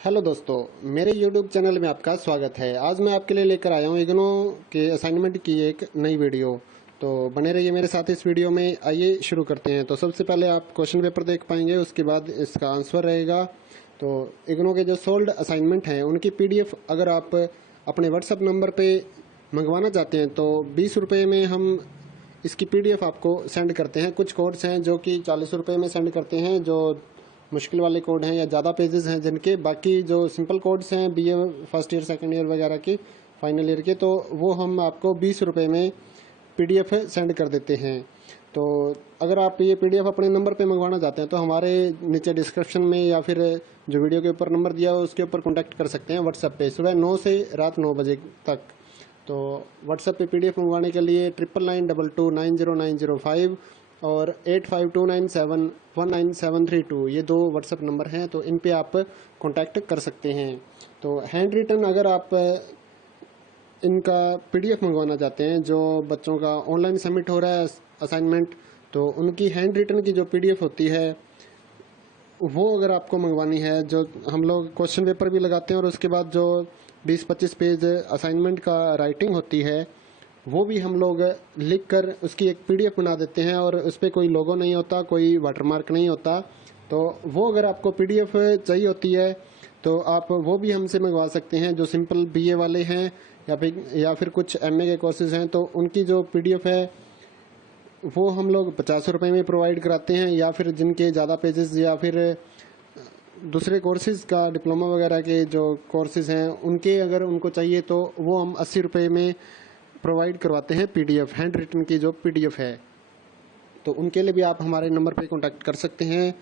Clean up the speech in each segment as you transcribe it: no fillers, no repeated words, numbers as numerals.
Hello दोस्तों, मेरे YouTube channel में आपका स्वागत है। आज मैं आपके लिए लेकर आया हूँ इग्नो के असाइनमेंट की एक नई वीडियो। तो बने रहिए मेरे साथ इस वीडियो में। आइए शुरू करते हैं। तो सबसे पहले आप क्वेश्चन पेपर देख पाएंगे, उसके बाद इसका आंसर रहेगा। तो इग्नो के जो सोल्ड असाइनमेंट हैं उनकी PDF अगर आप अपने व्हाट्सअप नंबर पर मंगवाना चाहते हैं तो 20 रुपये में हम इसकी PDF आपको सेंड करते हैं। कुछ कोड्स हैं जो कि 40 रुपये में सेंड करते हैं, जो मुश्किल वाले कोड हैं या ज़्यादा पेजेस हैं जिनके। बाकी जो सिंपल कोड्स हैं BA first year second year वगैरह के, फाइनल ईयर के, तो वो हम आपको 20 रुपये में PDF सेंड कर देते हैं। तो अगर आप ये PDF अपने नंबर पे मंगवाना चाहते हैं तो हमारे नीचे डिस्क्रिप्शन में या फिर जो वीडियो के ऊपर नंबर दिया हो उसके ऊपर कॉन्टैक्ट कर सकते हैं व्हाट्सएप पे, सुबह 9 से रात 9 बजे तक। तो व्हाट्सएप पे PDF मंगवाने के लिए 9992290905 और 8529719732 ये दो व्हाट्सएप नंबर हैं। तो इन पे आप कांटेक्ट कर सकते हैं। तो हैंड रिटन अगर आप इनका PDF मंगवाना चाहते हैं, जो बच्चों का ऑनलाइन सबमिट हो रहा है असाइनमेंट, तो उनकी हैंड रिटन की जो PDF होती है वो अगर आपको मंगवानी है, जो हम लोग क्वेश्चन पेपर भी लगाते हैं और उसके बाद जो 20-25 पेज असाइनमेंट का राइटिंग होती है वो भी हम लोग लिख कर उसकी एक PDF बना देते हैं और उस पर कोई लोगो नहीं होता, कोई वाटरमार्क नहीं होता। तो वो अगर आपको PDF चाहिए होती है तो आप वो भी हमसे मंगवा सकते हैं। जो सिंपल BA वाले हैं या फिर कुछ MA के कोर्सेज हैं तो उनकी जो PDF है वो हम लोग 50 रुपये में प्रोवाइड कराते हैं। या फिर जिनके ज़्यादा पेजेस या फिर दूसरे कोर्सेज़ का डिप्लोमा वगैरह के जो कोर्सेज़ हैं उनके अगर उनको चाहिए तो वो हम 80 रुपये में प्रोवाइड करवाते हैं PDF, हैंड रिटन की जो PDF है। तो उनके लिए भी आप हमारे नंबर पे कांटेक्ट कर सकते हैं।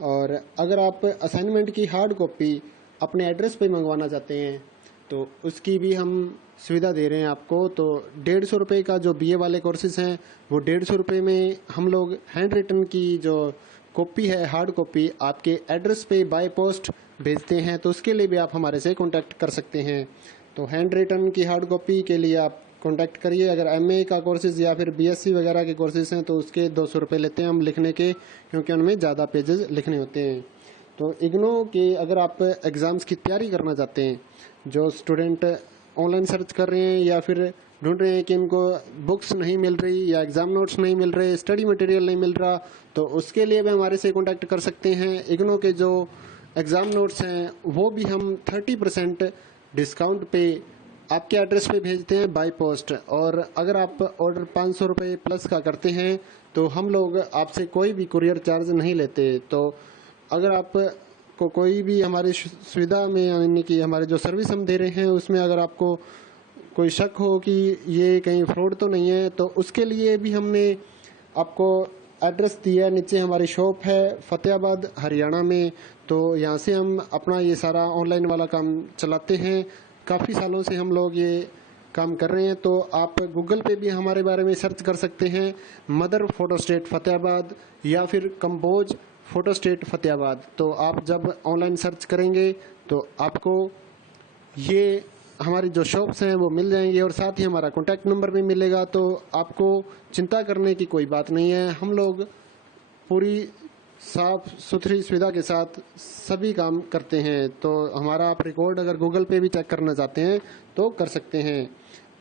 और अगर आप असाइनमेंट की हार्ड कॉपी अपने एड्रेस पे मंगवाना चाहते हैं तो उसकी भी हम सुविधा दे रहे हैं आपको। तो 150 रुपये का जो BA वाले कोर्सेज हैं वो 150 रुपये में हम लोग हैंड रिटन की जो कॉपी है, हार्ड कॉपी, आपके एड्रेस पे बाय पोस्ट भेजते हैं। तो उसके लिए भी आप हमारे से कांटेक्ट कर सकते हैं। तो हैंड रिटन की हार्ड कॉपी के लिए आप कांटेक्ट करिए। अगर MA का कोर्सेज या फिर BSc वगैरह के कोर्सेज हैं तो उसके 200 रुपये लेते हैं हम लिखने के, क्योंकि उनमें ज़्यादा पेजेस लिखने होते हैं। तो इग्नो के अगर आप एग्ज़ाम्स की तैयारी करना चाहते हैं, जो स्टूडेंट ऑनलाइन सर्च कर रहे हैं या फिर ढूंढ रहे हैं कि इनको बुक्स नहीं मिल रही या एग्ज़ाम नोट्स नहीं मिल रहे, स्टडी मटेरियल नहीं मिल रहा, तो उसके लिए भी हमारे से कांटेक्ट कर सकते हैं। इग्नो के जो एग्ज़ाम नोट्स हैं वो भी हम 30% डिस्काउंट पे आपके एड्रेस पे भेजते हैं बाय पोस्ट। और अगर आप ऑर्डर 500 रुपये प्लस का करते हैं तो हम लोग आपसे कोई भी कुरियर चार्ज नहीं लेते। तो अगर आप को कोई भी हमारी सुविधा में, यानी कि हमारे जो सर्विस हम दे रहे हैं उसमें अगर आपको कोई शक हो कि ये कहीं फ्रॉड तो नहीं है, तो उसके लिए भी हमने आपको एड्रेस दिया है। नीचे हमारी शॉप है फतेहाबाद हरियाणा में। तो यहाँ से हम अपना ये सारा ऑनलाइन वाला काम चलाते हैं। काफ़ी सालों से हम लोग ये काम कर रहे हैं। तो आप गूगल पे भी हमारे बारे में सर्च कर सकते हैं, मदर फोटोस्टेट फतेहाबाद या फिर कंपोज फोटोस्टेट फतेहाबाद। तो आप जब ऑनलाइन सर्च करेंगे तो आपको ये हमारी जो शॉप्स हैं वो मिल जाएंगी और साथ ही हमारा कॉन्टैक्ट नंबर भी मिलेगा। तो आपको चिंता करने की कोई बात नहीं है। हम लोग पूरी साफ सुथरी सुविधा के साथ सभी काम करते हैं। तो हमारा आप रिकॉर्ड अगर गूगल पे भी चेक करना चाहते हैं तो कर सकते हैं।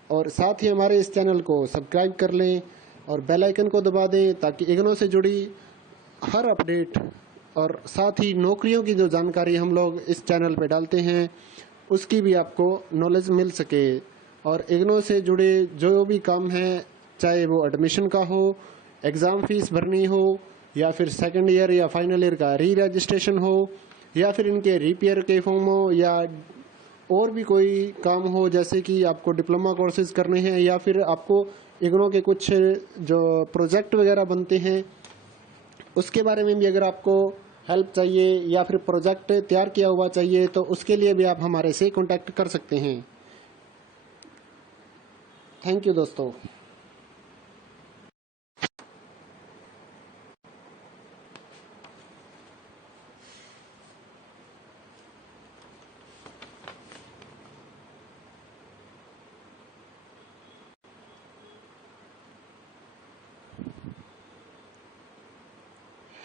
और साथ ही हमारे इस चैनल को सब्सक्राइब कर लें और बेल आइकन को दबा दें ताकि इग्नो से जुड़ी हर अपडेट और साथ ही नौकरियों की जो जानकारी हम लोग इस चैनल पे डालते हैं उसकी भी आपको नॉलेज मिल सके। और इग्नो से जुड़े जो भी काम है, चाहे वो एडमिशन का हो, एग्ज़ाम फीस भरनी हो, या फिर सेकंड ईयर या फाइनल ईयर का री रजिस्ट्रेशन हो, या फिर इनके रिपेयर के फॉर्म हो, या और भी कोई काम हो, जैसे कि आपको डिप्लोमा कोर्सेज करने हैं या फिर आपको इग्नो के कुछ जो प्रोजेक्ट वगैरह बनते हैं उसके बारे में भी अगर आपको हेल्प चाहिए या फिर प्रोजेक्ट तैयार किया हुआ चाहिए तो उसके लिए भी आप हमारे से कांटेक्ट कर सकते हैं। थैंक यू दोस्तों।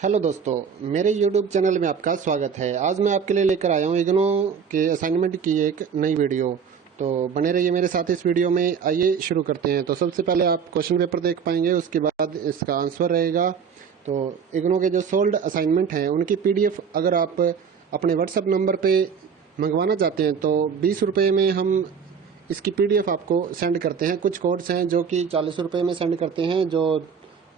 हेलो दोस्तों, मेरे यूट्यूब चैनल में आपका स्वागत है। आज मैं आपके लिए लेकर आया हूँ इग्नो के असाइनमेंट की एक नई वीडियो। तो बने रहिए मेरे साथ इस वीडियो में। आइए शुरू करते हैं। तो सबसे पहले आप क्वेश्चन पेपर देख पाएंगे, उसके बाद इसका आंसर रहेगा। तो इग्नो के जो सोल्ड असाइनमेंट हैं उनकी PDF अगर आप अपने व्हाट्सएप नंबर पर मंगवाना चाहते हैं तो 20 रुपये में हम इसकी PDF आपको सेंड करते हैं। कुछ कोड्स हैं जो कि 40 रुपये में सेंड करते हैं, जो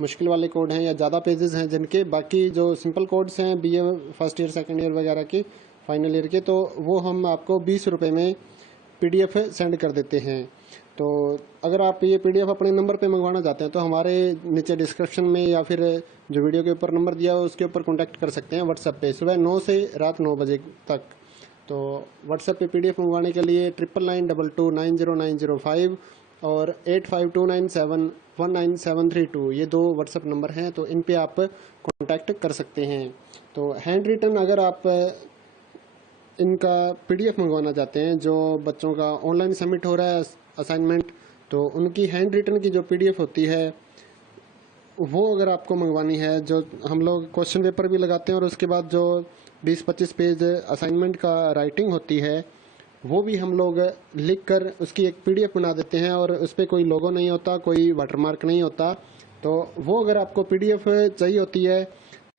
मुश्किल वाले कोड हैं या ज़्यादा पेजेस हैं जिनके। बाकी जो सिंपल कोड्स हैं BA first year second year वगैरह के, फाइनल ईयर के, तो वो हम आपको 20 रुपये में PDF सेंड कर देते हैं। तो अगर आप ये PDF अपने नंबर पे मंगवाना चाहते हैं तो हमारे नीचे डिस्क्रिप्शन में या फिर जो वीडियो के ऊपर नंबर दिया हो उसके ऊपर कॉन्टैक्ट कर सकते हैं व्हाट्सएप पे, सुबह 9 से रात 9 बजे तक। तो व्हाट्सएप पे PDF मंगवाने के लिए 9922290905 और 8529719732 ये दो व्हाट्सएप नंबर हैं। तो इन पे आप कांटेक्ट कर सकते हैं। तो हैंड रिटन अगर आप इनका PDF मंगवाना चाहते हैं, जो बच्चों का ऑनलाइन सबमिट हो रहा है असाइनमेंट, तो उनकी हैंड रिटन की जो PDF होती है वो अगर आपको मंगवानी है, जो हम लोग क्वेश्चन पेपर भी लगाते हैं और उसके बाद जो 20-25 पेज असाइनमेंट का राइटिंग होती है वो भी हम लोग लिख कर उसकी एक PDF बना देते हैं और उस पर कोई लोगो नहीं होता, कोई वाटरमार्क नहीं होता। तो वो अगर आपको PDF चाहिए होती है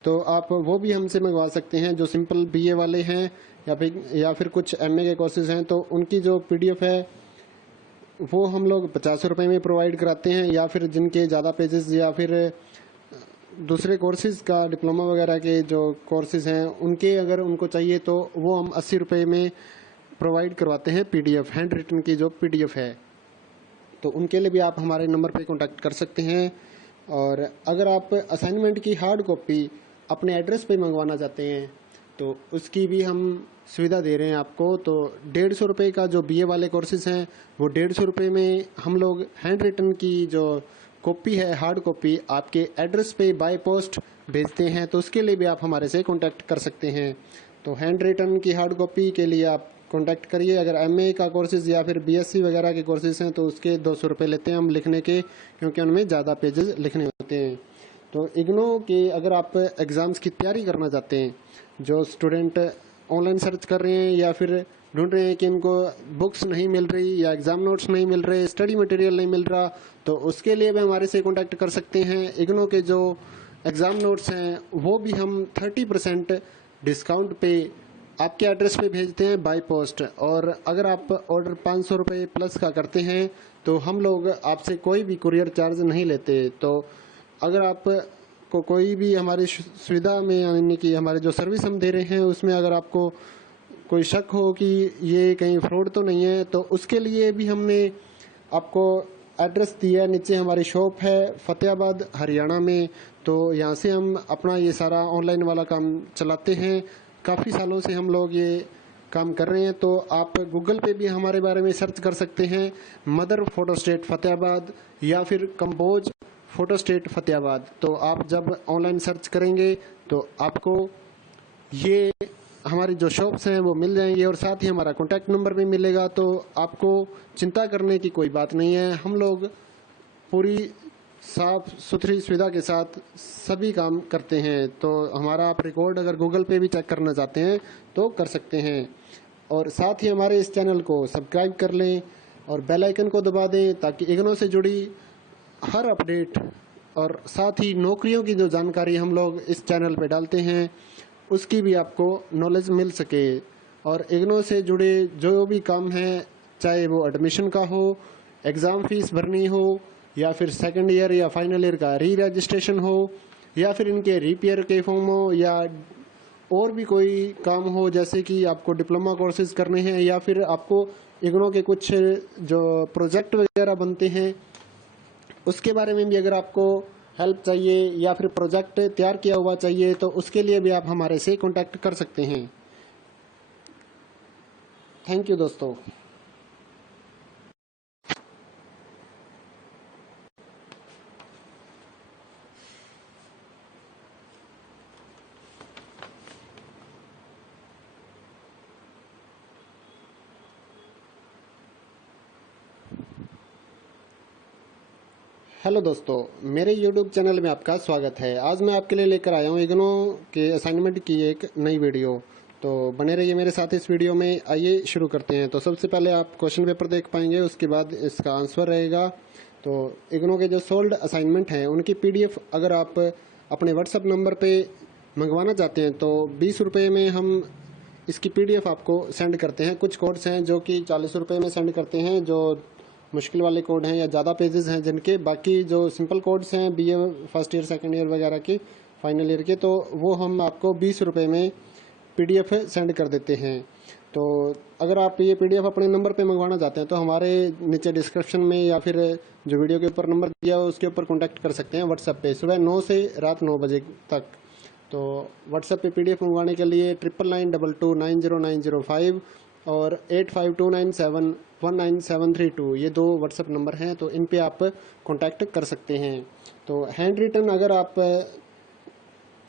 तो आप वो भी हमसे मंगवा सकते हैं। जो सिंपल BA वाले हैं या फिर कुछ MA के कोर्सेज हैं तो उनकी जो PDF है वो हम लोग 50 रुपये में प्रोवाइड कराते हैं। या फिर जिनके ज़्यादा पेजेस या फिर दूसरे कोर्सेज़ का डिप्लोमा वगैरह के जो कोर्सेज़ हैं उनके अगर उनको चाहिए तो वो हम 80 रुपये में प्रोवाइड करवाते हैं PDF, हैंड रिटन की जो PDF है। तो उनके लिए भी आप हमारे नंबर पे कांटेक्ट कर सकते हैं। और अगर आप असाइनमेंट की हार्ड कॉपी अपने एड्रेस पे मंगवाना चाहते हैं तो उसकी भी हम सुविधा दे रहे हैं आपको। तो 150 रुपये का जो BA वाले कोर्सेज हैं वो 150 रुपये में हम लोग हैंड रिटन की जो कॉपी है, हार्ड कॉपी, आपके एड्रेस पे बाय पोस्ट भेजते हैं। तो उसके लिए भी आप हमारे से कांटेक्ट कर सकते हैं। तो हैंड रिटन की हार्ड कॉपी के लिए आप कांटेक्ट करिए। अगर MA का कोर्सेज या फिर BSc वगैरह के कोर्सेज हैं तो उसके 200 रुपये लेते हैं हम लिखने के, क्योंकि उनमें ज़्यादा पेजेस लिखने होते हैं। तो इग्नो के अगर आप एग्ज़ाम्स की तैयारी करना चाहते हैं, जो स्टूडेंट ऑनलाइन सर्च कर रहे हैं या फिर ढूंढ रहे हैं कि इनको बुक्स नहीं मिल रही या एग्ज़ाम नोट्स नहीं मिल रहे, स्टडी मटेरियल नहीं मिल रहा, तो उसके लिए भी हमारे से कांटेक्ट कर सकते हैं। इग्नो के जो एग्ज़ाम नोट्स हैं वो भी हम 30% डिस्काउंट पे आपके एड्रेस पे भेजते हैं बाय पोस्ट। और अगर आप ऑर्डर 500 रुपये प्लस का करते हैं तो हम लोग आपसे कोई भी कुरियर चार्ज नहीं लेते। तो अगर आप को कोई भी हमारी सुविधा में, यानी कि हमारे जो सर्विस हम दे रहे हैं उसमें अगर आपको कोई शक हो कि ये कहीं फ्रॉड तो नहीं है, तो उसके लिए भी हमने आपको एड्रेस दिया है। नीचे हमारी शॉप है फतेहाबाद हरियाणा में। तो यहाँ से हम अपना ये सारा ऑनलाइन वाला काम चलाते हैं। काफ़ी सालों से हम लोग ये काम कर रहे हैं। तो आप गूगल पे भी हमारे बारे में सर्च कर सकते हैं, मदर फोटो स्टेट फतेहाबाद या फिर कंपोज फोटो स्टेट फतेहाबाद। तो आप जब ऑनलाइन सर्च करेंगे तो आपको ये हमारी जो शॉप्स हैं वो मिल जाएंगे और साथ ही हमारा कॉन्टैक्ट नंबर भी मिलेगा। तो आपको चिंता करने की कोई बात नहीं है। हम लोग पूरी साफ सुथरी सुविधा के साथ सभी काम करते हैं। तो हमारा आप रिकॉर्ड अगर गूगल पे भी चेक करना चाहते हैं तो कर सकते हैं। और साथ ही हमारे इस चैनल को सब्सक्राइब कर लें और बेल आइकन को दबा दें ताकि इग्नो से जुड़ी हर अपडेट और साथ ही नौकरियों की जो जानकारी हम लोग इस चैनल पे डालते हैं उसकी भी आपको नॉलेज मिल सके। और इग्नो से जुड़े जो भी काम हैं, चाहे वो एडमिशन का हो, एग्ज़ाम फीस भरनी हो, या फिर सेकंड ईयर या फाइनल ईयर का री रजिस्ट्रेशन हो, या फिर इनके रिपेयर के फॉर्म हो, या और भी कोई काम हो, जैसे कि आपको डिप्लोमा कोर्सेज करने हैं या फिर आपको इग्नो के कुछ जो प्रोजेक्ट वगैरह बनते हैं उसके बारे में भी अगर आपको हेल्प चाहिए या फिर प्रोजेक्ट तैयार किया हुआ चाहिए तो उसके लिए भी आप हमारे से कांटेक्ट कर सकते हैं। थैंक यू दोस्तों। हेलो दोस्तों, मेरे YouTube चैनल में आपका स्वागत है। आज मैं आपके लिए लेकर आया हूँ इग्नो के असाइनमेंट की एक नई वीडियो। तो बने रहिए मेरे साथ इस वीडियो में। आइए शुरू करते हैं। तो सबसे पहले आप क्वेश्चन पेपर देख पाएंगे, उसके बाद इसका आंसर रहेगा। तो इग्नो के जो सोल्ड असाइनमेंट हैं उनकी PDF अगर आप अपने व्हाट्सएप नंबर पे मंगवाना चाहते हैं तो 20 रुपये में हम इसकी PDF आपको सेंड करते हैं। कुछ कोड्स हैं जो कि 40 रुपये में सेंड करते हैं, जो मुश्किल वाले कोड हैं या ज़्यादा पेजेस हैं जिनके। बाकी जो सिंपल कोड्स हैं BA first year second year वगैरह के, फाइनल ईयर के, तो वो हम आपको 20 रुपये में PDF सेंड कर देते हैं। तो अगर आप ये PDF अपने नंबर पे मंगवाना चाहते हैं तो हमारे नीचे डिस्क्रिप्शन में या फिर जो वीडियो के ऊपर नंबर दिया हो उसके ऊपर कॉन्टैक्ट कर सकते हैं व्हाट्सएप पे, सुबह 9 से रात 9 बजे तक। तो व्हाट्सएप पे PDF मंगवाने के लिए 9992290905 और 8529719732 ये 2 व्हाट्सएप नंबर हैं। तो इन पे आप कांटेक्ट कर सकते हैं। तो हैंड रिटन अगर आप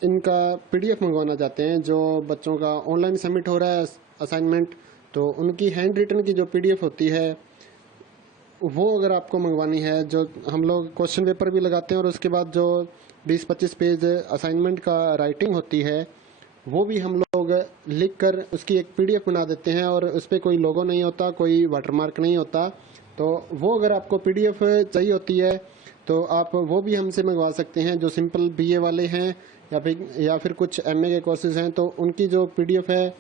इनका PDF मंगवाना चाहते हैं, जो बच्चों का ऑनलाइन सबमिट हो रहा है असाइनमेंट, तो उनकी हैंड रिटन की जो PDF होती है वो अगर आपको मंगवानी है, जो हम लोग क्वेश्चन पेपर भी लगाते हैं और उसके बाद जो 20-25 पेज असाइनमेंट का राइटिंग होती है वो भी हम लोग लिख कर उसकी एक PDF बना देते हैं और उस पर कोई लोगो नहीं होता, कोई वाटरमार्क नहीं होता। तो वो अगर आपको PDF चाहिए होती है तो आप वो भी हमसे मंगवा सकते हैं। जो सिंपल BA वाले हैं या फिर कुछ MA के कोर्सेज हैं तो उनकी जो PDF है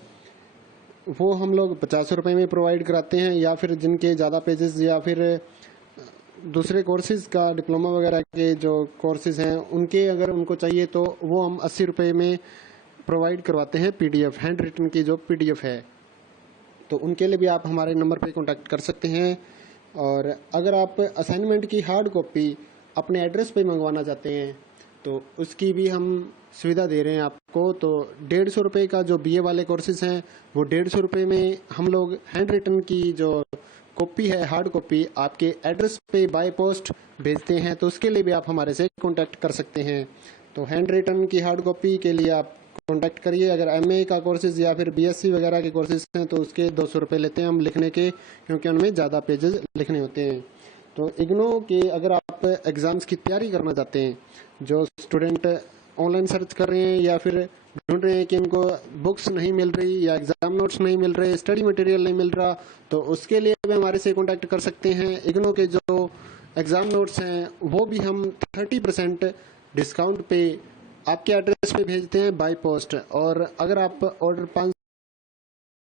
वो हम लोग 50 रुपये में प्रोवाइड कराते हैं। या फिर जिनके ज़्यादा पेजेस या फिर दूसरे कोर्सेज का डिप्लोमा वगैरह के जो कोर्सेज हैं उनके अगर उनको चाहिए तो वो हम 80 रुपये में प्रोवाइड करवाते हैं PDF, हैंड रिटन की जो PDF है। तो उनके लिए भी आप हमारे नंबर पे कांटेक्ट कर सकते हैं। और अगर आप असाइनमेंट की हार्ड कॉपी अपने एड्रेस पे मंगवाना चाहते हैं तो उसकी भी हम सुविधा दे रहे हैं आपको। तो 150 रुपये का जो BA वाले कोर्सेज हैं वो 150 रुपये में हम लोग हैंड रिटन की जो कॉपी है, हार्ड कॉपी, आपके एड्रेस पे बाय पोस्ट भेजते हैं। तो उसके लिए भी आप हमारे से कांटेक्ट कर सकते हैं। तो हैंड रिटन की हार्ड कॉपी के लिए आप कांटेक्ट करिए। अगर MA का कोर्सेज या फिर BSc वगैरह के कोर्सेज हैं तो उसके 200 रुपये लेते हैं हम लिखने के, क्योंकि उनमें ज़्यादा पेजेस लिखने होते हैं। तो इग्नो के अगर आप एग्ज़ाम्स की तैयारी करना चाहते हैं, जो स्टूडेंट ऑनलाइन सर्च कर रहे हैं या फिर ढूंढ रहे हैं कि उनको बुक्स नहीं मिल रही या एग्ज़ाम नोट्स नहीं मिल रहे, स्टडी मटेरियल नहीं मिल रहा, तो उसके लिए भी हमारे से कांटेक्ट कर सकते हैं। इग्नो के जो एग्ज़ाम नोट्स हैं वो भी हम 30% डिस्काउंट पे आपके एड्रेस पे भेजते हैं बाय पोस्ट। और अगर आप ऑर्डर 5